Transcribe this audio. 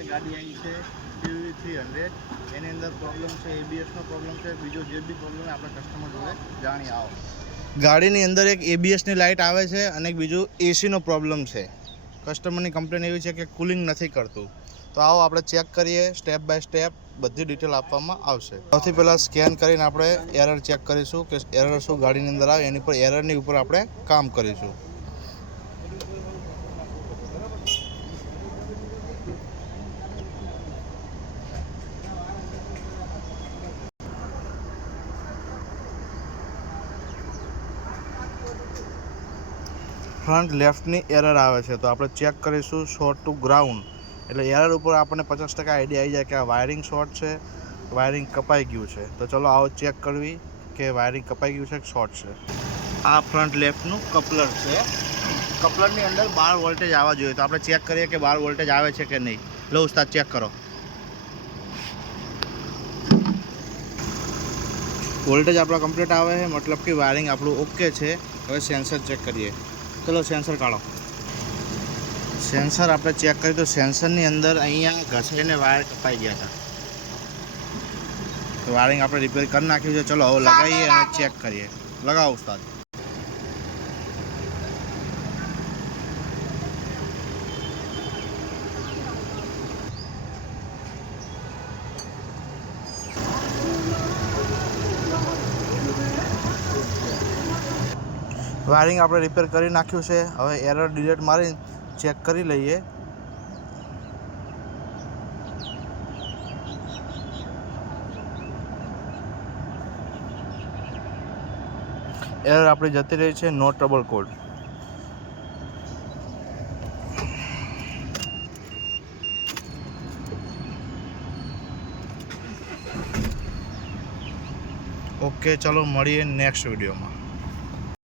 ગાડી આવી છે PV 300 એની અંદર પ્રોબ્લેમ છે ABSનો પ્રોબ્લેમ છે બીજો જે બી પ્રોબ્લેમ આપણે કસ્ટમર જોડે જાણી આવો ગાડીની અંદર એક ABSની લાઇટ આવે છે અને એક બીજું એસીનો પ્રોબ્લેમ છે કસ્ટમરની કમ્પ્લેન એવી છે કે કુલિંગ નથી કરતું તો આવો આપણે ચેક કરીએ સ્ટેપ બાય સ્ટેપ બધી ડિટેલ આપવામાં આવશે સૌથી પહેલાં સ્કેન કરીને આપણે એરર ચેક કરીશું કે એરર શું ગાડીની અંદર આવે એની પર એરરની ઉપર આપણે કામ કરીશું ફ્રન્ટ લેફ્ટની એરર આવે છે તો આપણે ચેક કરીશું શોર્ટ ટુ ગ્રાઉન્ડ એટલે એરર ઉપર આપણને 50% આઈડિયા આવી જાય કે આ વાયરિંગ શોર્ટ છે વાયરિંગ કપાઈ ગયું છે તો ચલો આવો ચેક કરવી કે વાયરિંગ કપાઈ ગયું છે કે શોર્ટ છે આ ફ્રન્ટ લેફ્ટનું કપલર છે કપલરની અંદર 12 વોલ્ટેજ આવવા જોઈએ તો આપણે ચેક કરીએ કે 12 વોલ્ટેજ આવે છે કે નહીં લો ઉસ્તાદ ચેક કરો વોલ્ટેજ આપણો કમ્પ્લીટ આવે છે મતલબ કે વાયરિંગ આપણું ઓકે છે હવે સેન્સર ચેક કરીએ ચલો સેન્સર કાઢો સેન્સર આપણે ચેક કરીએ તો સેન્સરની અંદર અહીંયા ઘસાઈને વાયર કપાઈ ગયા હતા તો વાયરિંગ આપણે રિપેર કરી નાખ્યું છે ચલો હવે લગાવીએ અને ચેક કરીએ લગાવો ઉસ્તાદ વાયરિંગ આપણે રિપેર કરી નાખ્યું છે હવે એરર ડિલીટ મારી ચેક કરી લઈએ એરર આપણી જતી રહી છે નો ટ્રબલ કોડ ઓકે ચલો મળીએ નેક્સ્ટ વિડીયોમાં